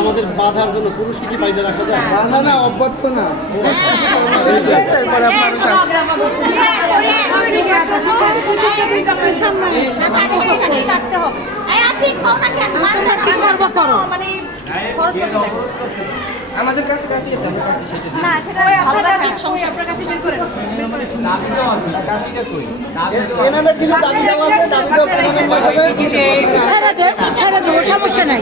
আমাদের বাধার জন্য পুরুষ কি বাইরে রাখা যায়? বাধা না, অব্যর্থ না। আমাদের কাছে কাছে আছে না সেটা আপনার কাছে বের করেন এনারা কিছু দাবি দেওয়া আছে, দাবি দেওয়া সমস্যা নাই।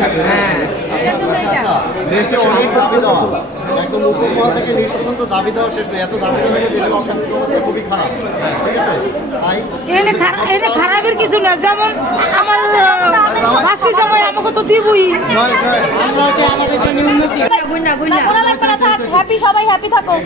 দেশে অনেক দাবি দেওয়া, একদম উপর মহল থেকে নিচ পর্যন্ত দাবি দেওয়া শেষ নেই। এত দাবি দেওয়া দেশের অর্থনৈতিক অবস্থা খুবই খারাপ, ঠিক আছে? তাই এনে খারাপের কিছু না, যেমন আমার বাস্তি জামাই আমাকে তো দিবই। আমরা যে আমাদের জন্য উন্নতি হ্যাপি, সবাই হ্যাপি থাকো।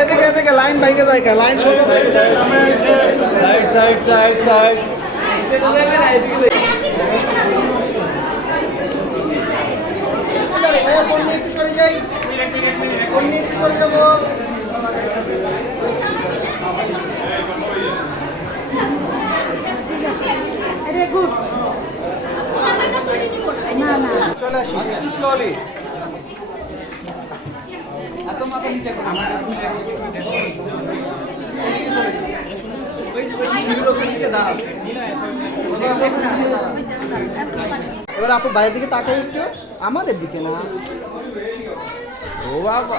এদিকে এদিকে লাইন ভাঙে যায়, লাইন সোজা যায়। সাইড সাইড সাইড চলে আসি স্লোলি। এত মাথা নিচে এবার আপু বাইরের দিকে তাকাই একটু, আমাদের দিকে না। ও বাবা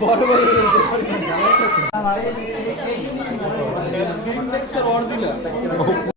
বড় বড়